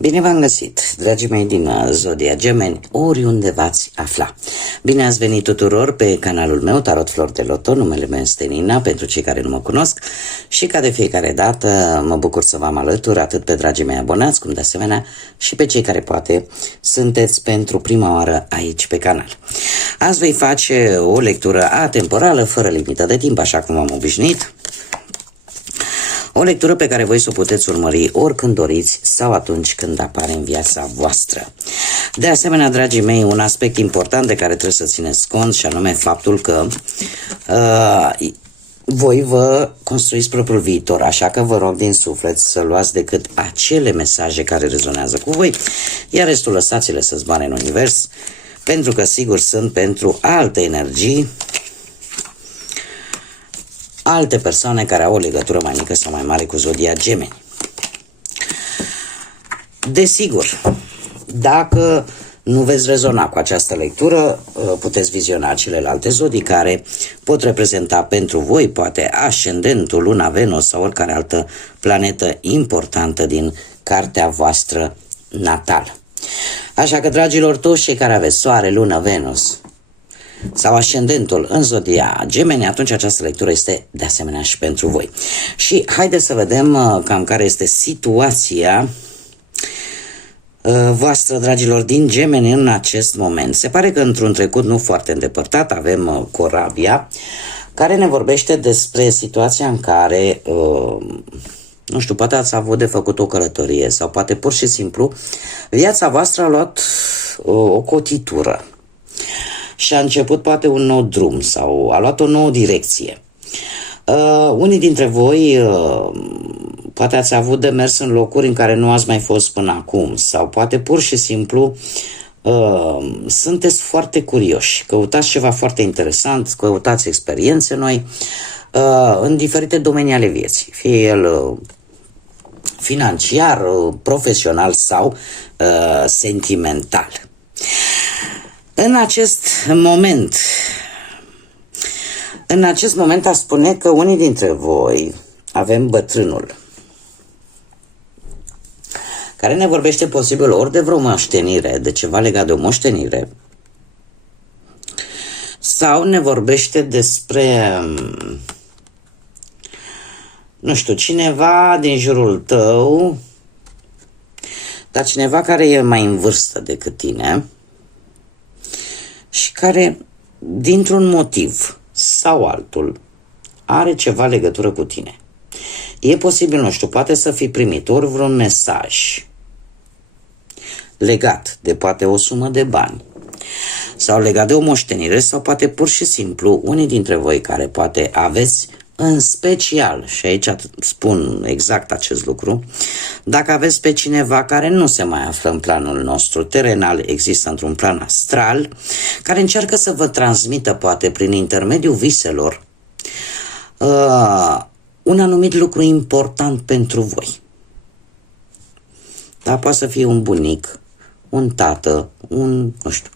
Bine v-am găsit, dragii mei din Zodia Gemeni, oriunde v-ați afla. Bine ați venit tuturor pe canalul meu, Tarot Flor de Loto, numele meu este Nina, pentru cei care nu mă cunosc. Și ca de fiecare dată mă bucur să vă am alături, atât pe dragii mei abonați, cum de asemenea și pe cei care poate sunteți pentru prima oară aici pe canal. Azi voi face o lectură atemporală, fără limită de timp, așa cum am obișnuit. O lectură pe care voi să o puteți urmări oricând doriți sau atunci când apare în viața voastră. De asemenea, dragii mei, un aspect important de care trebuie să țineți cont și anume faptul că voi vă construiți propriul viitor, așa că vă rog din suflet să luați decât acele mesaje care rezonează cu voi, iar restul lăsați-le să zboare în univers, pentru că sigur sunt pentru alte energii, alte persoane care au o legătură mai mică sau mai mare cu Zodia Gemeni. Desigur, dacă nu veți rezona cu această lectură, puteți viziona celelalte zodii care pot reprezenta pentru voi, poate ascendentul, luna, Venus sau oricare altă planetă importantă din cartea voastră natală. Așa că, dragilor, toți cei care aveți soare, lună, Venus sau ascendentul în Zodia Gemeni, atunci această lectură este de asemenea și pentru voi. Și haideți să vedem cam care este situația voastră, dragilor, din Gemeni în acest moment. Se pare că într-un trecut nu foarte îndepărtat avem corabia care ne vorbește despre situația în care nu știu, poate ați avut de făcut o călătorie sau poate pur și simplu viața voastră a luat o cotitură și a început poate un nou drum sau a luat o nouă direcție. Unii dintre voi poate ați avut de mers în locuri în care nu ați mai fost până acum sau poate pur și simplu sunteți foarte curioși, căutați ceva foarte interesant, căutați experiențe noi în diferite domenii ale vieții, fie el financiar, profesional sau sentimental. În acest moment aș spune că unii dintre voi avem bătrânul, care ne vorbește posibil ori de vreo moștenire, de ceva legat de o moștenire, sau ne vorbește despre, nu știu, cineva din jurul tău, dar cineva care e mai în vârstă decât tine și care, dintr-un motiv sau altul, are ceva legătură cu tine. E posibil, nu știu, poate să fi primit ori vreun mesaj legat de poate o sumă de bani sau legat de o moștenire sau poate pur și simplu unii dintre voi care poate aveți în special, și aici spun exact acest lucru, dacă aveți pe cineva care nu se mai află în planul nostru terenal, există într-un plan astral, care încearcă să vă transmită, poate prin intermediul viselor, un anumit lucru important pentru voi. Da, poate să fie un bunic, un tată, nu știu,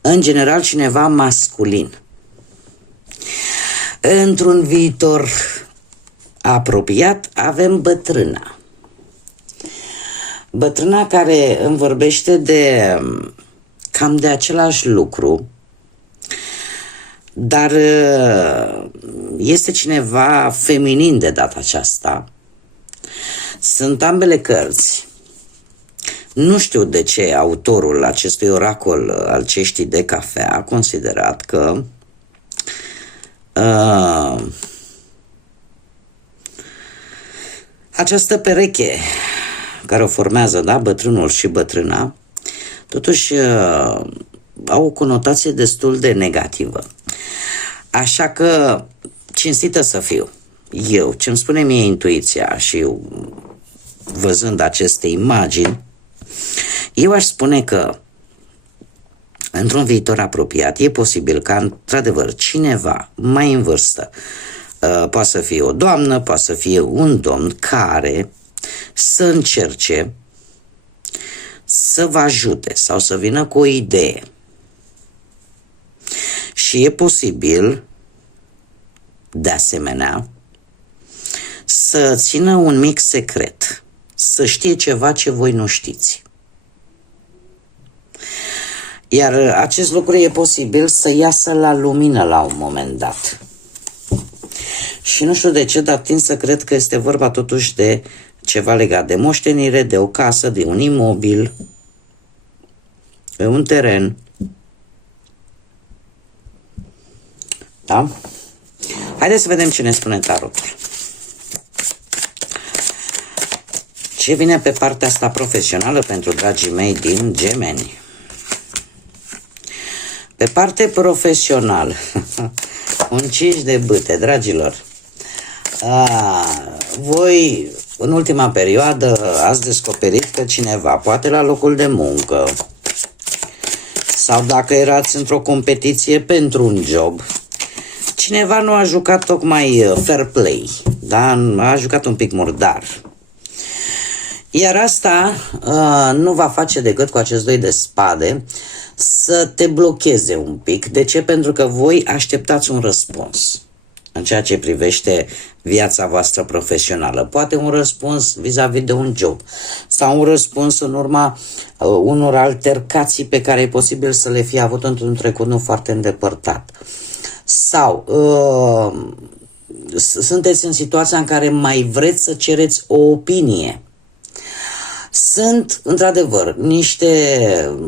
în general cineva masculin. Într-un viitor apropiat avem bătrâna. Bătrâna care îmi vorbește de cam de același lucru, dar este cineva feminin de data aceasta. Sunt ambele cărți. Nu știu de ce autorul acestui oracol al ceștii de cafea a considerat că această pereche care o formează, da, bătrânul și bătrâna, totuși au o conotație destul de negativă. Așa că, cinstită să fiu, eu, ce-mi spune mie intuiția și eu, văzând aceste imagini, eu aș spune că într-un viitor apropiat e posibil ca, într-adevăr, cineva mai în vârstă, poate să fie o doamnă, poate să fie un domn, care să încerce să vă ajute sau să vină cu o idee. Și e posibil, de asemenea, să țină un mic secret să știe ceva ce voi nu știți. Iar acest lucru e posibil să iasă la lumină la un moment dat. Și nu știu de ce, dar tind să cred că este vorba totuși de ceva legat de moștenire, de o casă, de un imobil, de un teren. Da? Haideți să vedem ce ne spune tarotul. Ce vine pe partea asta profesională pentru dragii mei din Gemeni? Pe parte profesională, un 5 de bâte, dragilor. Voi, în ultima perioadă, ați descoperit că cineva, poate la locul de muncă, sau dacă erați într-o competiție pentru un job, cineva nu a jucat tocmai fair play, da? A jucat un pic murdar. Iar asta nu va face decât cu acest 2 de spade să te blocheze un pic. De ce? Pentru că voi așteptați un răspuns în ceea ce privește viața voastră profesională. Poate un răspuns vis-a-vis de un job sau un răspuns în urma unor altercații pe care e posibil să le fie avut într-un trecut nu foarte îndepărtat. Sau sunteți în situația în care mai vreți să cereți o opinie. Sunt, într-adevăr,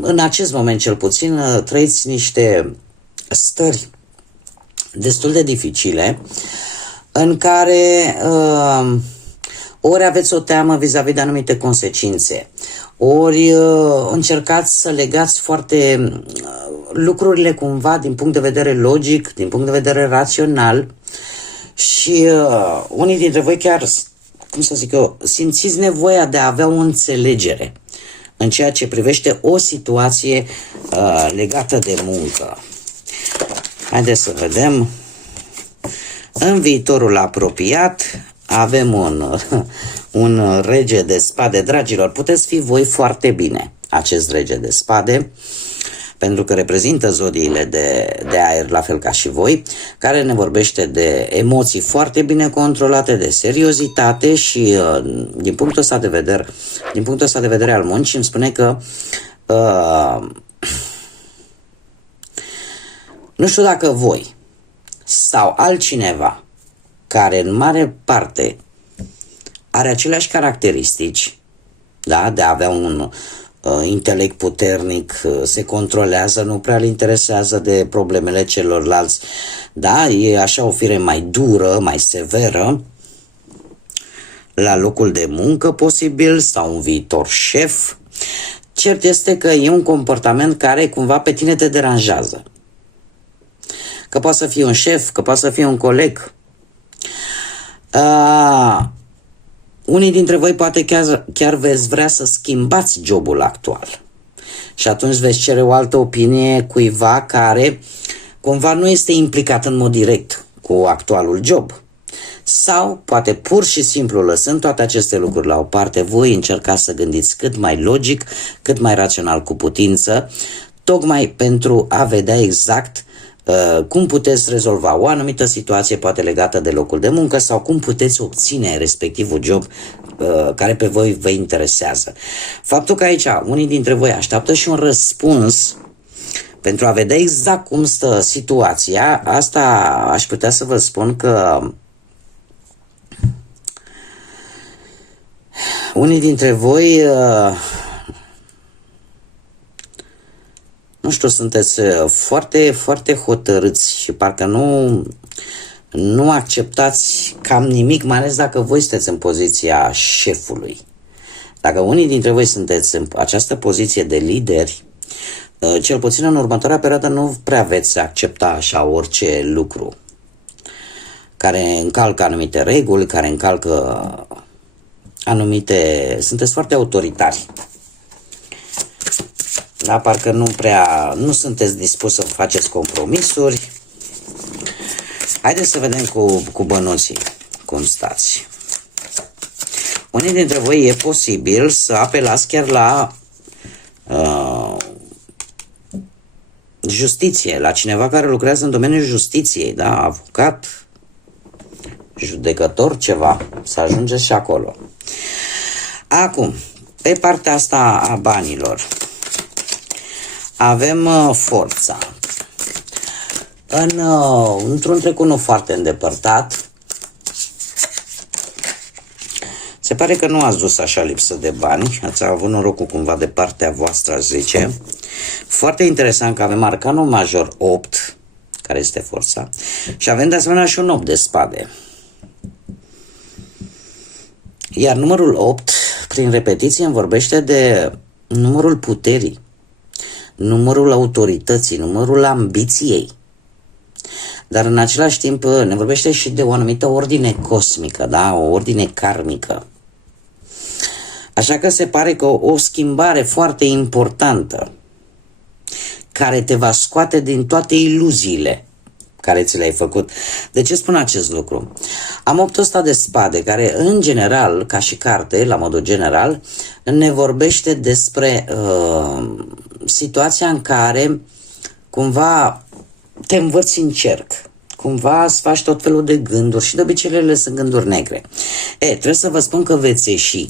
în acest moment cel puțin, trăiți niște stări destul de dificile în care ori aveți o teamă vis-a-vis de anumite consecințe, ori încercați să legați foarte lucrurile cumva din punct de vedere logic, din punct de vedere rațional și unii dintre voi chiar, cum să zic eu, simțiți nevoia de a avea o înțelegere în ceea ce privește o situație legată de muncă. Haideți să vedem. În viitorul apropiat avem un rege de spade, dragilor. Puteți fi voi foarte bine acest rege de spade, pentru că reprezintă zodiile de aer, la fel ca și voi, care ne vorbește de emoții foarte bine controlate, de seriozitate și din punctul ăsta de vedere al muncii îmi spune că nu știu dacă voi sau altcineva care în mare parte are aceleași caracteristici, da, de a avea un intelect puternic, se controlează, nu prea îl interesează de problemele celorlalți, da, e așa o fire mai dură, mai severă, la locul de muncă posibil, sau un viitor șef. Cert este că e un comportament care cumva pe tine te deranjează. Că poate să fie un șef, că poate să fie un coleg. Unii dintre voi poate chiar veți vrea să schimbați jobul actual. Și atunci veți cere o altă opinie cuiva care cumva nu este implicat în mod direct cu actualul job. Sau poate pur și simplu, lăsând toate aceste lucruri la o parte, voi încercați să gândiți cât mai logic, cât mai rațional cu putință, tocmai pentru a vedea exact cum puteți rezolva o anumită situație, poate legată de locul de muncă, sau cum puteți obține respectivul job care pe voi vă interesează. Faptul că aici unii dintre voi așteaptă și un răspuns pentru a vedea exact cum stă situația, asta aș putea să vă spun că unii dintre voi nu știu, sunteți foarte, foarte hotărâți și parcă nu acceptați cam nimic, mai ales dacă voi sunteți în poziția șefului. Dacă unii dintre voi sunteți în această poziție de lideri, cel puțin în următoarea perioadă nu prea veți accepta așa orice lucru care încalcă anumite reguli, care încalcă anumite... Sunteți foarte autoritari. Da, parcă nu sunteți dispus să faceți compromisuri. Haideți să vedem cu bănuții cum stați. Unii dintre voi e posibil să apelați chiar la justiție, la cineva care lucrează în domeniul justiției, da, avocat, judecător, ceva, să ajungeți și acolo. Acum, pe partea asta a banilor, avem forța. Într-un trecut nu foarte îndepărtat, se pare că nu ați dus așa lipsă de bani, ați avut norocul cumva de partea voastră, aș zice. Foarte interesant că avem arcanul major 8, care este forța, și avem de asemenea și un 8 de spade. Iar numărul 8, prin repetiție, îmi vorbește de numărul puterii, numărul autorității, numărul ambiției. Dar în același timp ne vorbește și de o anumită ordine cosmică, da? O ordine karmică. Așa că se pare că o schimbare foarte importantă care te va scoate din toate iluziile care ți le-ai făcut. De ce spun acest lucru? Am 8 ăsta de spade, care în general, ca și carte, la modul general, ne vorbește despre situația în care cumva te învârți în cerc. Cumva îți faci tot felul de gânduri și de obicei ele sunt gânduri negre. Trebuie să vă spun că veți ieși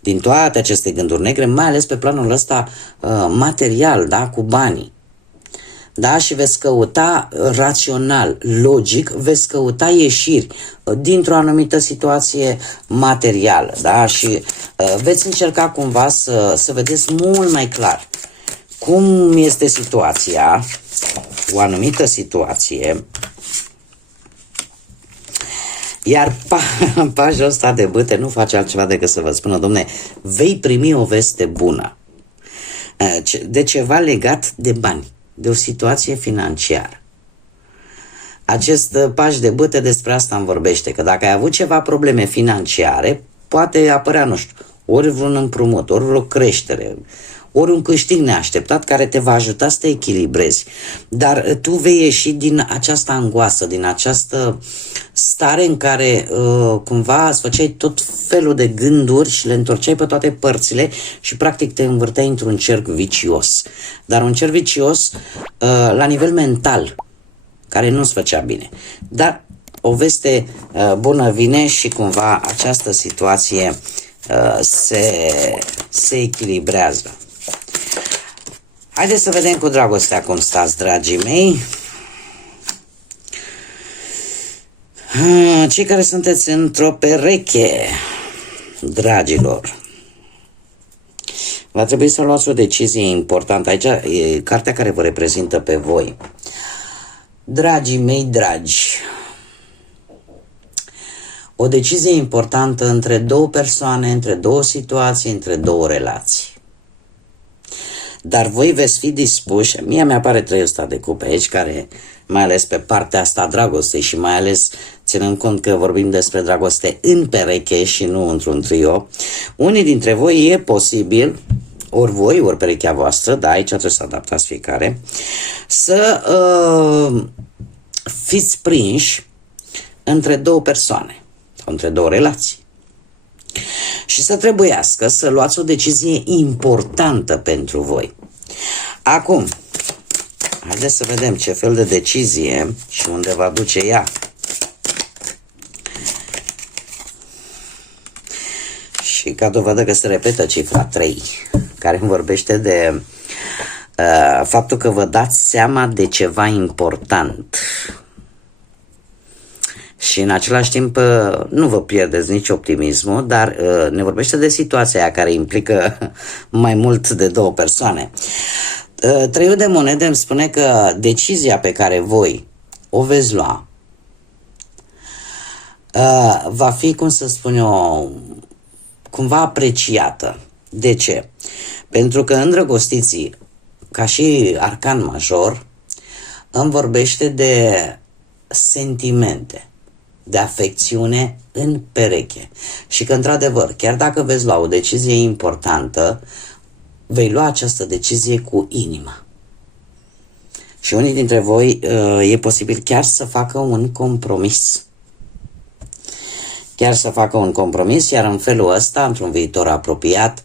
din toate aceste gânduri negre, mai ales pe planul ăsta material, da, cu banii. Da, și veți căuta rațional, logic, veți căuta ieșiri dintr-o anumită situație materială, da, și veți încerca cumva să vedeți mult mai clar cum este situația, o anumită situație. Iar pajul ăsta de bâte nu face altceva decât să vă spună, domne, vei primi o veste bună de ceva legat de bani, de o situație financiară. Acest paj de bâte despre asta îmi vorbește, că dacă ai avut ceva probleme financiare, poate apărea, nu știu, ori vreun împrumut, ori vreo creștere, ori un câștig neașteptat care te va ajuta să te echilibrezi. Dar tu vei ieși din această angoasă, din această stare în care cumva îți făceai tot felul de gânduri și le întorceai pe toate părțile și practic te învârteai într-un cerc vicios. Dar un cerc vicios la nivel mental, care nu-ți făcea bine. Dar o veste bună vine și cumva această situație se echilibrează. Haideți să vedem cu dragostea cum stați, dragii mei. Cei care sunteți într-o pereche, dragilor, va trebui să luați o decizie importantă. Aici e cartea care vă reprezintă pe voi. Dragii mei dragi, o decizie importantă între două persoane, între două situații, între două relații. Dar voi veți fi dispuși, mie mi-apare 300 de cupe aici, care, mai ales pe partea asta a dragostei și mai ales ținând cont că vorbim despre dragoste în pereche și nu într-un trio, unii dintre voi e posibil, ori voi, ori perechea voastră, da, aici trebuie să adaptați fiecare, să fiți prinși între două persoane, între două relații. Și să trebuiască să luați o decizie importantă pentru voi. Acum, haideți să vedem ce fel de decizie și unde va duce ea. Și ca dovadă că se repetă cifra 3, care îmi vorbește de faptul că vă dați seama de ceva important. Și în același timp nu vă pierdeți nici optimismul, dar ne vorbește de situația aia care implică mai mult de două persoane. Treiul de monede îmi spune că decizia pe care voi o veți lua va fi, cum să spun eu, cumva apreciată. De ce? Pentru că îndrăgostiții, ca și arcan major, îmi vorbește de sentimente, de afecțiune în pereche. Și că, într-adevăr, chiar dacă veți lua o decizie importantă, vei lua această decizie cu inima. Și unii dintre voi e posibil chiar să facă un compromis. Chiar să facă un compromis, iar în felul ăsta, într-un viitor apropiat,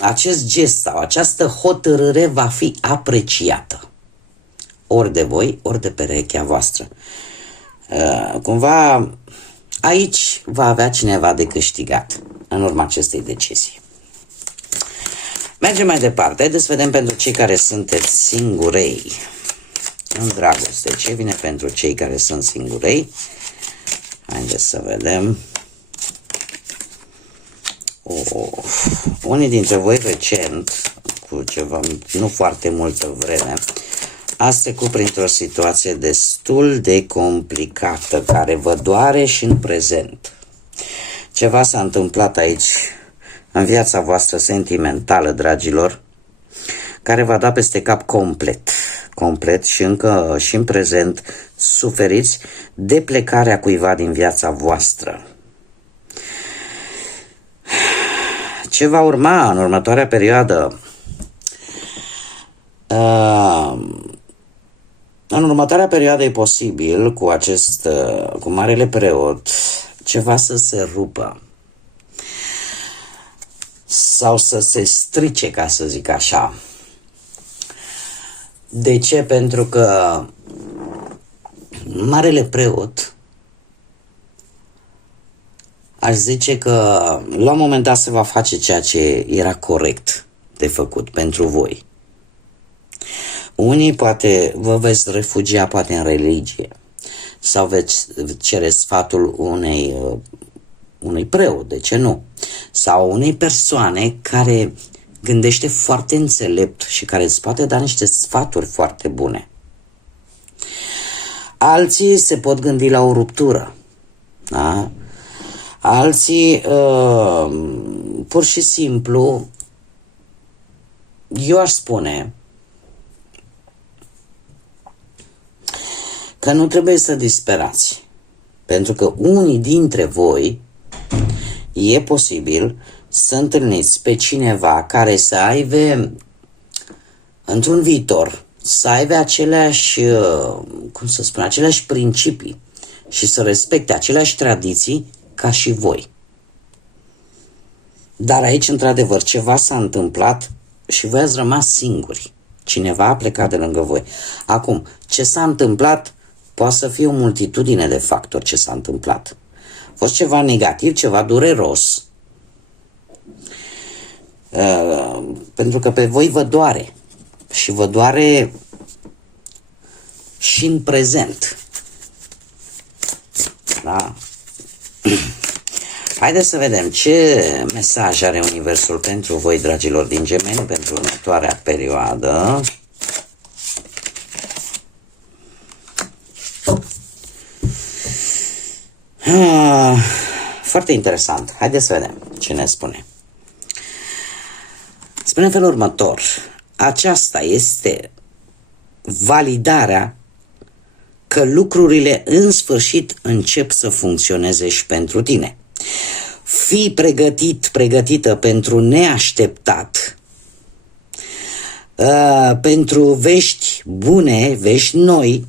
acest gest sau această hotărâre va fi apreciată. Ori de voi, ori de perechea voastră. Cumva Aici va avea cineva de câștigat în urma acestei decizii. Mergem mai departe. Haideți să vedem pentru cei care sunteți singurei în dragoste. Ce vine pentru cei care sunt singurei? Haideți să vedem. Unii dintre voi recent, cu ceva, nu foarte multă vreme, ați trecut printr-o situație destul de complicată, care vă doare și în prezent. Ceva s-a întâmplat aici, în viața voastră sentimentală, dragilor, care v-a dat peste cap complet și încă și în prezent suferiți de plecarea cuiva din viața voastră. Ce va urma în următoarea perioadă? În următoarea perioadă e posibil cu Marele Preot ceva să se rupă sau să se strice, ca să zic așa. De ce? Pentru că Marele Preot, aș zice că la un moment dat se va face ceea ce era corect de făcut pentru voi. Unii poate vă veți refugia poate în religie sau veți cere sfatul unui preot, de ce nu? Sau unei persoane care gândește foarte înțelept și care îți poate da niște sfaturi foarte bune. Alții se pot gândi la o ruptură, da? Alții pur și simplu, eu aș spune că nu trebuie să disperați, pentru că unii dintre voi e posibil să întâlniți pe cineva care să aibă într-un viitor, să aibă aceleași, aceleași principii și să respecte aceleași tradiții ca și voi. Dar aici, într-adevăr, ceva s-a întâmplat și voi ați rămas singuri. Cineva a plecat de lângă voi. Acum, ce s-a întâmplat poate să fie o multitudine de factori ce s-a întâmplat. A fost ceva negativ, ceva dureros, pentru că pe voi vă doare și vă doare și în prezent. Da? Haideți să vedem ce mesaj are Universul pentru voi, dragilor din Gemeni, pentru următoarea perioadă. Foarte interesant. Haideți să vedem ce ne spune. Spune în felul următor. Aceasta este validarea că lucrurile în sfârșit încep să funcționeze și pentru tine. Fii pregătită pentru neașteptat, pentru vești bune, vești noi,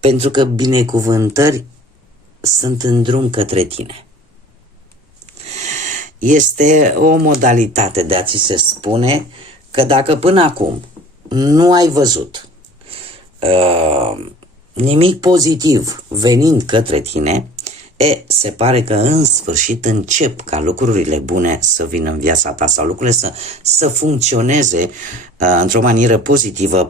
pentru că binecuvântări sunt în drum către tine. Este o modalitate de a ți se spune că dacă până acum nu ai văzut nimic pozitiv venind către tine, se pare că în sfârșit încep ca lucrurile bune să vină în viața ta sau lucrurile să funcționeze într-o manieră pozitivă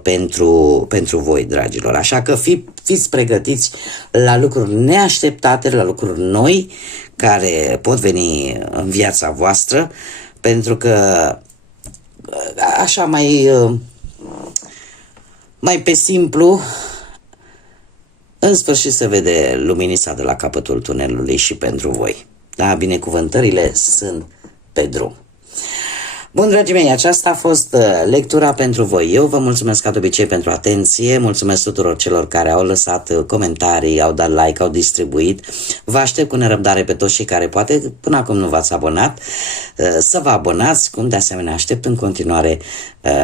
pentru voi, dragilor. Așa că fiți pregătiți la lucruri neașteptate, la lucruri noi care pot veni în viața voastră, pentru că așa mai pe simplu, în sfârșit se vede luminița de la capătul tunelului și pentru voi. Da, binecuvântările sunt pe drum. Bun, dragii mei, aceasta a fost lectura pentru voi. Eu vă mulțumesc ca de obicei pentru atenție, mulțumesc tuturor celor care au lăsat comentarii, au dat like, au distribuit. Vă aștept cu nerăbdare pe toți cei care poate până acum nu v-ați abonat să vă abonați, cum de asemenea aștept în continuare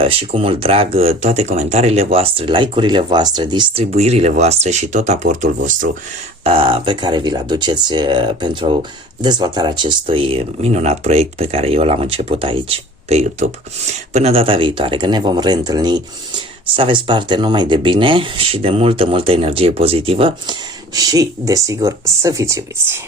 și cu mult drag toate comentariile voastre, like-urile voastre, distribuirile voastre și tot aportul vostru pe care vi-l aduceți pentru dezvoltarea acestui minunat proiect pe care eu l-am început aici pe YouTube. Până data viitoare, când ne vom reîntâlni să aveți parte numai de bine și de multă, multă energie pozitivă și, desigur, să fiți iubiți.